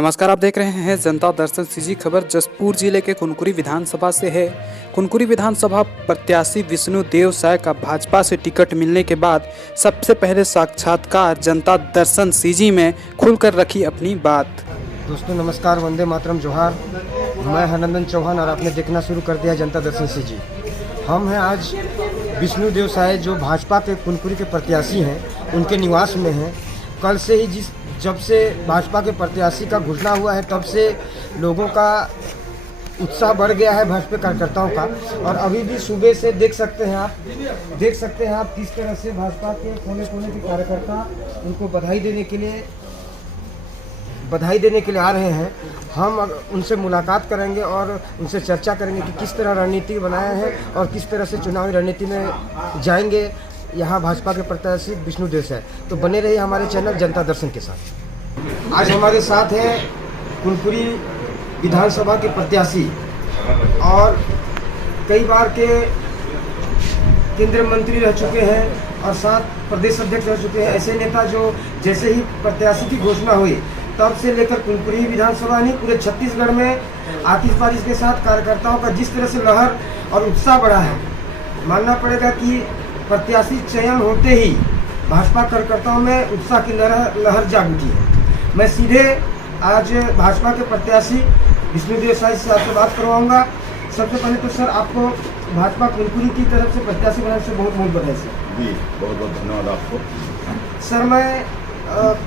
नमस्कार, आप देख रहे हैं जनता दर्शन सीजी खबर। जसपुर जिले के कुनकुरी विधानसभा से है। कुनकुरी विधानसभा प्रत्याशी विष्णु देव साय का भाजपा से टिकट मिलने के बाद सबसे पहले साक्षात्कार जनता दर्शन सीजी में खुलकर रखी अपनी बात। दोस्तों नमस्कार, वंदे मातरम, जोहार। मैं हरनंदन चौहान और आपने देखना शुरू कर दिया जनता दर्शन सीजी। हम हैं आज विष्णु देव साय जो भाजपा के कुनकुरी के प्रत्याशी हैं, उनके निवास में हैं। कल से ही जब से भाजपा के प्रत्याशी का घोषणा हुआ है तब से लोगों का उत्साह बढ़ गया है भाजपा कार्यकर्ताओं का। और अभी भी सुबह से देख सकते हैं आप किस तरह से भाजपा के कोने कोने के कार्यकर्ता उनको बधाई देने के लिए आ रहे हैं। हम उनसे मुलाकात करेंगे और उनसे चर्चा करेंगे कि किस तरह रणनीति बनाए हैं और किस तरह से चुनावी रणनीति में जाएंगे यहाँ भाजपा के प्रत्याशी विष्णु देव साय। तो बने रहिए हमारे चैनल जनता दर्शन के साथ। आज हमारे साथ हैं कुनकुरी विधानसभा के प्रत्याशी और कई बार के केंद्रीय मंत्री रह चुके हैं और साथ प्रदेश अध्यक्ष रह चुके हैं। ऐसे नेता जो जैसे ही प्रत्याशी की घोषणा हुई तब से लेकर कुनकुरी विधानसभा नहीं पूरे छत्तीसगढ़ में आतिशबाजी के साथ कार्यकर्ताओं का जिस तरह से लहर और उत्साह बढ़ा है, मानना पड़ेगा कि प्रत्याशी चयन होते ही भाजपा कार्यकर्ताओं में उत्साह की लहर जाग उठी है। मैं सीधे आज भाजपा के प्रत्याशी विष्णु देव साय से आपसे बात करवाऊंगा। सबसे पहले तो सर, आपको भाजपा कुनकुरी की तरफ से प्रत्याशी बनाने से बहुत बहुत बधाई सर। जी, बहुत बहुत धन्यवाद आपको। सर, मैं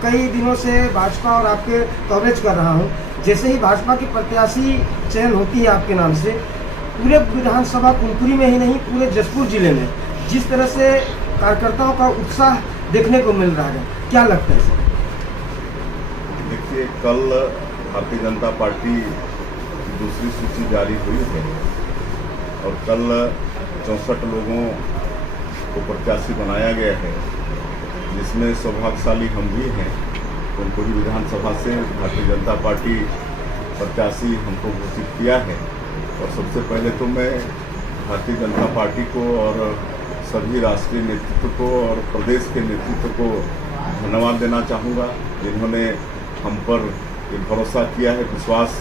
कई दिनों से भाजपा और आपके कवरेज कर रहा हूँ। जैसे ही भाजपा की प्रत्याशी चयन होती है आपके नाम से, पूरे विधानसभा कुनकुरी में ही नहीं पूरे जसपुर जिले में जिस तरह से कार्यकर्ताओं का उत्साह देखने को मिल रहा है, क्या लगता है सर? देखिए, कल भारतीय जनता पार्टी की दूसरी सूची जारी हुई है और कल 64 लोगों को प्रत्याशी बनाया गया है, जिसमें सौभाग्यशाली हम भी हैं। कुनकुरी विधानसभा से भारतीय जनता पार्टी प्रत्याशी हमको घोषित किया है। और सबसे पहले तो मैं भारतीय जनता पार्टी को और सभी राष्ट्रीय नेतृत्व को और प्रदेश के नेतृत्व को धन्यवाद देना चाहूँगा, जिन्होंने हम पर एक भरोसा किया है, विश्वास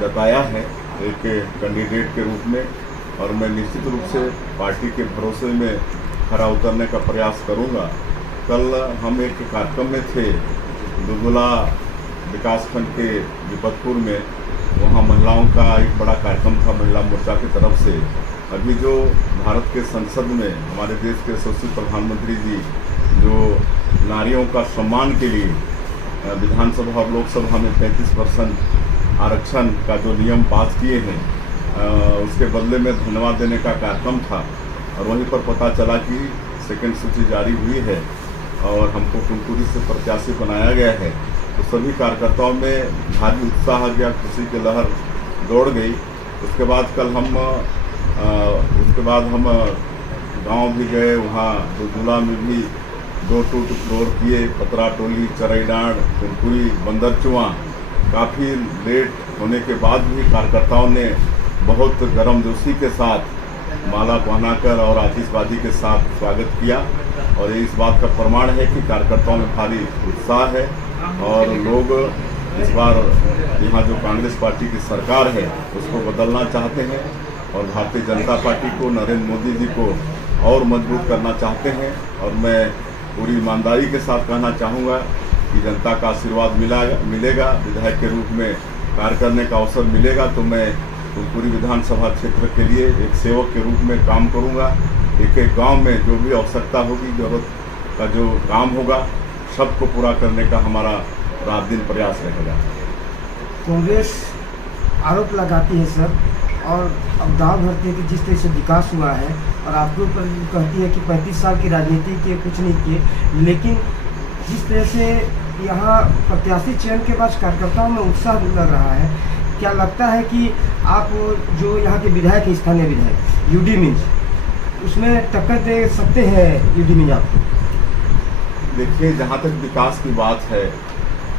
जताया है एक कैंडिडेट के रूप में। और मैं निश्चित रूप से पार्टी के भरोसे में खरा उतरने का प्रयास करूँगा। कल हम एक कार्यक्रम में थे दुलदुला विकासखंड के विपतपुर में, वहाँ महिलाओं का एक बड़ा कार्यक्रम था महिला मोर्चा की तरफ से। अभी जो भारत के संसद में हमारे देश के यशस्वी प्रधानमंत्री जी जो नारियों का सम्मान के लिए विधानसभा और लोकसभा में 35% आरक्षण का जो नियम पास किए हैं, उसके बदले में धन्यवाद देने का कार्यक्रम था। और वहीं पर पता चला कि सेकंड सूची जारी हुई है और हमको कुनकुरी से प्रत्याशी बनाया गया है। तो सभी कार्यकर्ताओं में भारी उत्साह आ गया, खुशी की लहर दौड़ गई। उसके बाद हम गांव भी गए, वहाँ दुलदुला में भी डोर टू डोर किए, पतरा टोली, चरईडांड, कुनकुरी, बंदरचुआ। काफ़ी लेट होने के बाद भी कार्यकर्ताओं ने बहुत गर्मजोशी के साथ माला पहनाकर और आतिशबाजी के साथ स्वागत किया। और ये इस बात का प्रमाण है कि कार्यकर्ताओं में भारी उत्साह है और लोग इस बार यहाँ जो कांग्रेस पार्टी की सरकार है उसको बदलना चाहते हैं और भारतीय जनता पार्टी को, नरेंद्र मोदी जी को और मजबूत करना चाहते हैं। और मैं पूरी ईमानदारी के साथ कहना चाहूँगा कि जनता का आशीर्वाद मिलेगा, विधायक के रूप में कार्य करने का अवसर मिलेगा तो मैं कुनकुरी विधानसभा क्षेत्र के लिए एक सेवक के रूप में काम करूँगा। एक एक गाँव में जो भी आवश्यकता होगी, जरूरत का जो काम होगा, सबको पूरा करने का हमारा रात दिन प्रयास रहेगा। कांग्रेस आरोप लगाती है सर और अब दाव भरती है कि जिस तरह से विकास हुआ है, और आपके ऊपर कहती है कि 35 साल की राजनीति किए, कुछ नहीं किए। लेकिन जिस तरह से यहाँ प्रत्याशी चयन के बाद कार्यकर्ताओं में उत्साह लग रहा है, क्या लगता है कि आप जो यहाँ के विधायक हैं, स्थानीय विधायक यूडी मीन्स, उसमें टक्कर दे सकते हैं यूडी मीन्स आपको? देखिए, जहाँ तक विकास की बात है,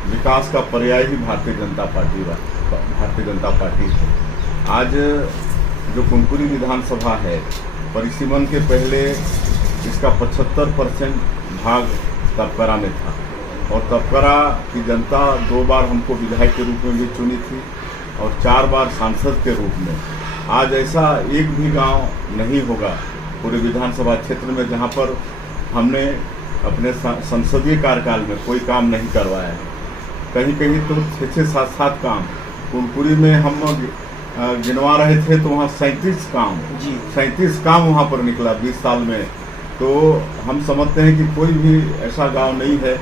विकास का पर्याय ही भारतीय जनता पार्टी है। आज जो कुनकुरी विधानसभा है, परिसीमन के पहले इसका 75% भाग तबकरा में था और तपकरा की जनता 2 बार हमको विधायक के रूप में भी चुनी थी और 4 बार सांसद के रूप में। आज ऐसा एक भी गांव नहीं होगा पूरे विधानसभा क्षेत्र में जहां पर हमने अपने संसदीय कार्यकाल में कोई काम नहीं करवाया है। कहीं कहीं तो 6-6, 7-7 काम, कुनकुरी में हम गिनवा रहे थे तो वहाँ 37 काम वहाँ पर निकला 20 साल में। तो हम समझते हैं कि कोई भी ऐसा गांव नहीं है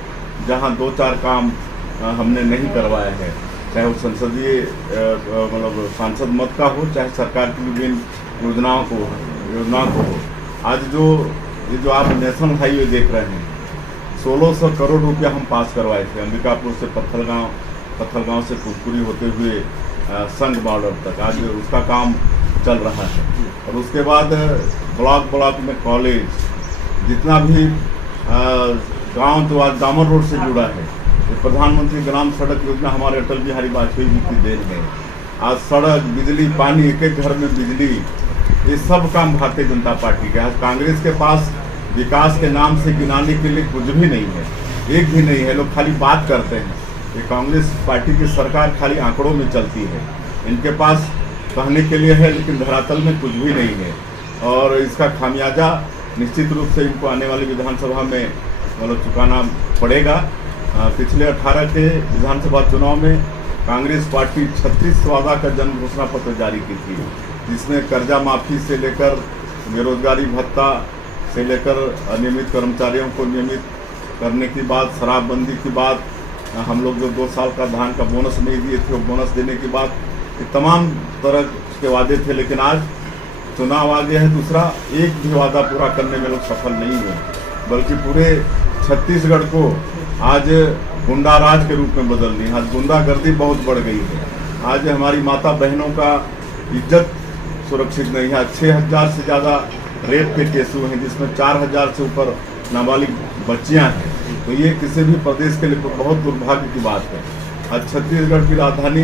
जहाँ 2-4 काम हमने नहीं करवाया है, चाहे वो संसदीय मतलब सांसद मत का हो, चाहे सरकार की विभिन्न योजनाओं को हो। आज ये जो आप नेशनल हाईवे देख रहे हैं, 1600 करोड़ रुपया हम पास करवाए थे अंबिकापुर से पत्थलगांव से कुनकुरी होते हुए संघ बॉर्डर तक। आज उसका काम चल रहा है। और उसके बाद ब्लॉक में कॉलेज, जितना भी गांव जो आज दामन रोड से जुड़ा है, ये प्रधानमंत्री ग्राम सड़क योजना हमारे अटल बिहारी वाजपेयी जी की देन है। आज सड़क, बिजली, पानी, एक घर में बिजली, ये सब काम भारतीय जनता पार्टी के। आज कांग्रेस के पास विकास के नाम से गिनाने के लिए कुछ भी नहीं है, एक भी नहीं है। लोग खाली बात करते हैं। ये कांग्रेस पार्टी की सरकार खाली आंकड़ों में चलती है, इनके पास कहने के लिए है लेकिन धरातल में कुछ भी नहीं है। और इसका खामियाजा निश्चित रूप से इनको आने वाली विधानसभा में मतलब चुकाना पड़ेगा। पिछले 18 के विधानसभा चुनाव में कांग्रेस पार्टी 36 वादा का जन घोषणा पत्र जारी की थी, जिसमें कर्जा माफी से लेकर बेरोजगारी भत्ता से लेकर अनियमित कर्मचारियों को नियमित करने की बात, शराबबंदी की बात, हम लोग जो 2 साल का धान का बोनस नहीं दिए थे वो बोनस देने की बात, ये तमाम तरह के वादे थे। लेकिन आज चुनाव आ गया है दूसरा, एक भी वादा पूरा करने में लोग सफल नहीं हुए, बल्कि पूरे छत्तीसगढ़ को आज गुंडा राज के रूप में बदल दी। आज गुंडागर्दी बहुत बढ़ गई है। आज हमारी माता बहनों का इज्जत सुरक्षित नहीं है। 6000 से ज़्यादा रेप के केस हुए हैं, जिसमें 4000 से ऊपर नाबालिग बच्चियां हैं। तो ये किसी भी प्रदेश के लिए बहुत दुर्भाग्य की बात है। आज छत्तीसगढ़ की राजधानी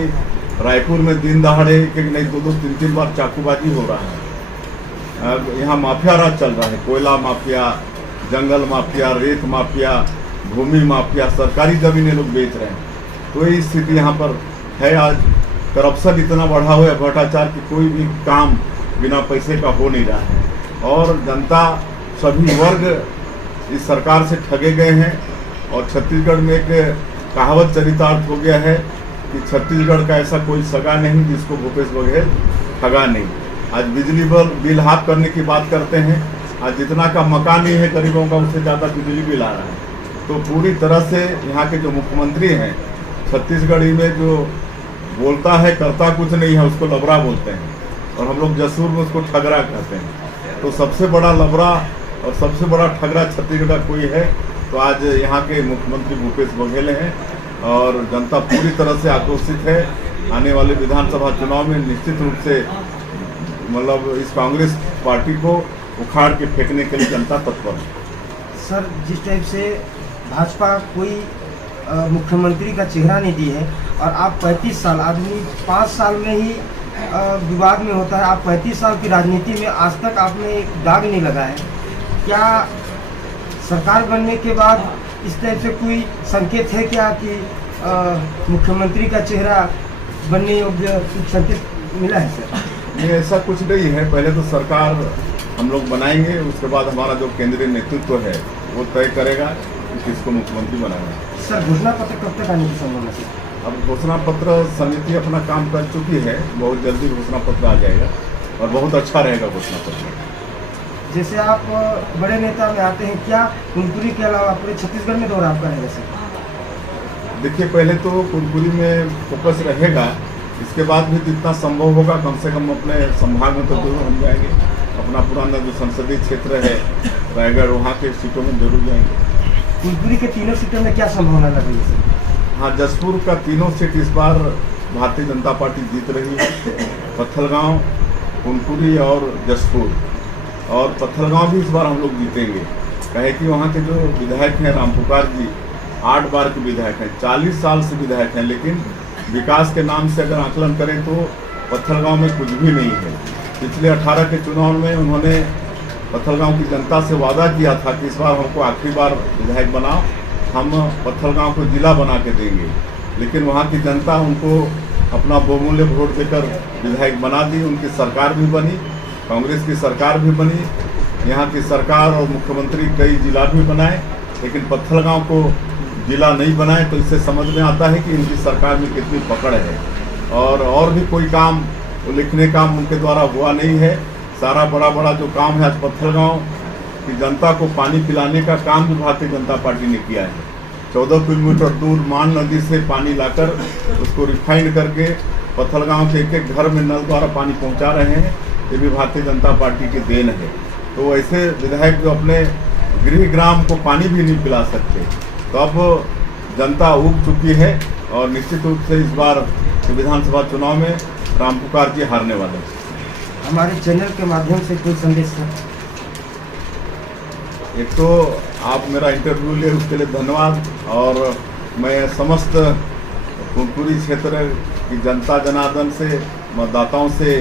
रायपुर में दिन दहाड़े कि नहीं 2-2, 3-3 बार चाकूबाजी हो रहा है। यहाँ माफिया राज चल रहा है, कोयला माफिया, जंगल माफिया, रेत माफिया, भूमि माफिया, सरकारी जमीनें लोग बेच रहे हैं। तो ये स्थिति यहाँ पर है। आज करप्शन इतना बढ़ा हुआ है, भ्रष्टाचार की कोई भी काम बिना पैसे का हो नहीं रहा है। और जनता, सभी वर्ग इस सरकार से ठगे गए हैं। और छत्तीसगढ़ में एक कहावत चरितार्थ हो गया है कि छत्तीसगढ़ का ऐसा कोई सगा नहीं जिसको भूपेश बघेल ठगा नहीं। आज बिजली बिल हाफ करने की बात करते हैं, आज जितना का मकान नहीं है गरीबों का, उससे ज़्यादा बिजली बिल आ रहा है। तो पूरी तरह से यहाँ के जो मुख्यमंत्री हैं, छत्तीसगढ़ी में जो बोलता है करता कुछ नहीं है, उसको लबरा बोलते हैं। और हम लोग जसूर में उसको ठगरा कहते हैं। तो सबसे बड़ा लबरा और सबसे बड़ा ठगरा छत्तीसगढ़ का कोई है तो आज यहाँ के मुख्यमंत्री भूपेश बघेल हैं। और जनता पूरी तरह से आक्रोशित है। आने वाले विधानसभा चुनाव में निश्चित रूप से मतलब इस कांग्रेस पार्टी को उखाड़ के फेंकने के लिए जनता तत्पर है। सर, जिस टाइप से भाजपा कोई मुख्यमंत्री का चेहरा नहीं दी है और आप 35 साल, आदमी 5 साल में ही विवाद में होता है, आप 35 साल की राजनीति में आज तक आपने एक दाग नहीं लगाया है। क्या सरकार बनने के बाद इस टाइप से कोई संकेत है क्या कि मुख्यमंत्री का चेहरा बनने योग्य कुछ संकेत मिला है सर? नहीं, ऐसा कुछ नहीं है। पहले तो सरकार हम लोग बनाएंगे, उसके बाद हमारा जो केंद्रीय नेतृत्व है वो तय करेगा कि किसको मुख्यमंत्री बनाना है। सर, घोषणा पत्र कब तक आने की संभावना है? अब घोषणा पत्र समिति अपना काम कर चुकी है, बहुत जल्दी घोषणा पत्र आ जाएगा और बहुत अच्छा रहेगा घोषणा पत्र। जैसे आप बड़े नेता में आते हैं, क्या कुनकुरी के अलावा पूरे छत्तीसगढ़ में दौरा आपका रहेगा सर? देखिए, पहले तो कुनकुरी में फोकस रहेगा, इसके बाद भी जितना संभव होगा कम से कम अपने संभाग में तो जरूर हम जाएंगे। अपना पुराना जो संसदीय क्षेत्र है रायगढ़, वहाँ के सीटों में जरूर जाएंगे। कुनकुरी के तीनों सीटों में क्या संभावना लग रही है सर? हाँ, जसपुर का तीनों सीट इस बार भारतीय जनता पार्टी जीत रही है। पत्थलगांव, कुनकुरी और जसपुर। और पत्थलगांव भी इस बार हम लोग जीतेंगे, कहे कि वहाँ के जो विधायक हैं रामपुकार जी 8 बार के विधायक हैं, 40 साल से विधायक हैं, लेकिन विकास के नाम से अगर आकलन करें तो पत्थलगांव में कुछ भी नहीं है। पिछले 18 के चुनाव में उन्होंने पत्थलगांव की जनता से वादा किया था कि इस बार हमको आखिरी बार विधायक बनाओ, हम पत्थलगांव को जिला बना के देंगे, लेकिन वहाँ की जनता उनको अपना बहुमूल्य वोट देकर विधायक बना दी। उनकी सरकार भी बनी, कांग्रेस की सरकार भी बनी, यहाँ की सरकार और मुख्यमंत्री कई जिला भी बनाए, लेकिन पत्थलगांव को जिला नहीं बनाए। तो इससे समझ में आता है कि इनकी सरकार में कितनी पकड़ है। और भी कोई काम लिखने काम उनके द्वारा हुआ नहीं है। सारा बड़ा जो काम है, आज पत्थलगांव की जनता को पानी पिलाने का काम भी भारतीय जनता पार्टी ने किया है। 14 किलोमीटर दूर मान नदी से पानी लाकर उसको रिफाइंड करके पत्थलगांव के एक घर में नल द्वारा पानी पहुंचा रहे हैं। ये भी भारतीय जनता पार्टी की देन है। तो ऐसे विधायक जो अपने गृह ग्राम को पानी भी नहीं पिला सकते, तो अब जनता उग चुकी है और निश्चित रूप से इस बार विधानसभा चुनाव में रामपुकार जी हारने वाले हैं। हमारे चैनल के माध्यम से कोई संदेश है? एक तो आप मेरा इंटरव्यू लिए उसके लिए धन्यवाद, और मैं समस्त कुनकुरी क्षेत्र की जनता जनार्दन से, मतदाताओं से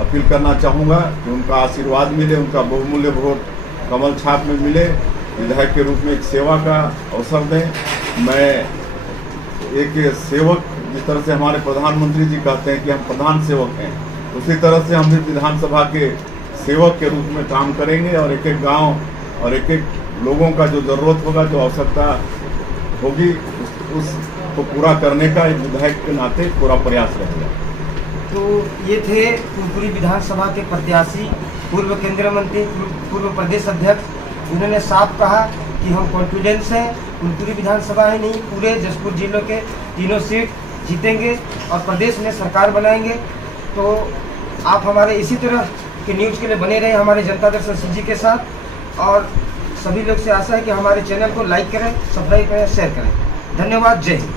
अपील करना चाहूँगा कि उनका आशीर्वाद मिले, उनका बहुमूल्य वोट कमल छाप में मिले, विधायक के रूप में एक सेवा का अवसर दें। मैं एक सेवक, जिस तरह से हमारे प्रधानमंत्री जी कहते हैं कि हम प्रधान सेवक हैं, उसी तरह से हम भी विधानसभा के सेवक के रूप में काम करेंगे और एक गांव और एक लोगों का जो ज़रूरत होगा, जो आवश्यकता होगी, उसको पूरा करने का एक विधायक के नाते पूरा प्रयास रहेगा। तो ये थे कुनकुरी विधानसभा के प्रत्याशी, पूर्व केंद्रीय मंत्री, पूर्व प्रदेश अध्यक्ष। उन्होंने साफ कहा कि हम कॉन्फिडेंस हैं, कुनकुरी विधानसभा ही नहीं, पूरे जशपुर जिलों के तीनों सीट जीतेंगे और प्रदेश में सरकार बनाएंगे। तो आप हमारे इसी तरह के न्यूज़ के लिए बने रहे हमारे जनता दर्शन सीजी के साथ, और सभी लोग से आशा है कि हमारे चैनल को लाइक करें, सब्सक्राइब करें, शेयर करें। धन्यवाद। जय हिंद।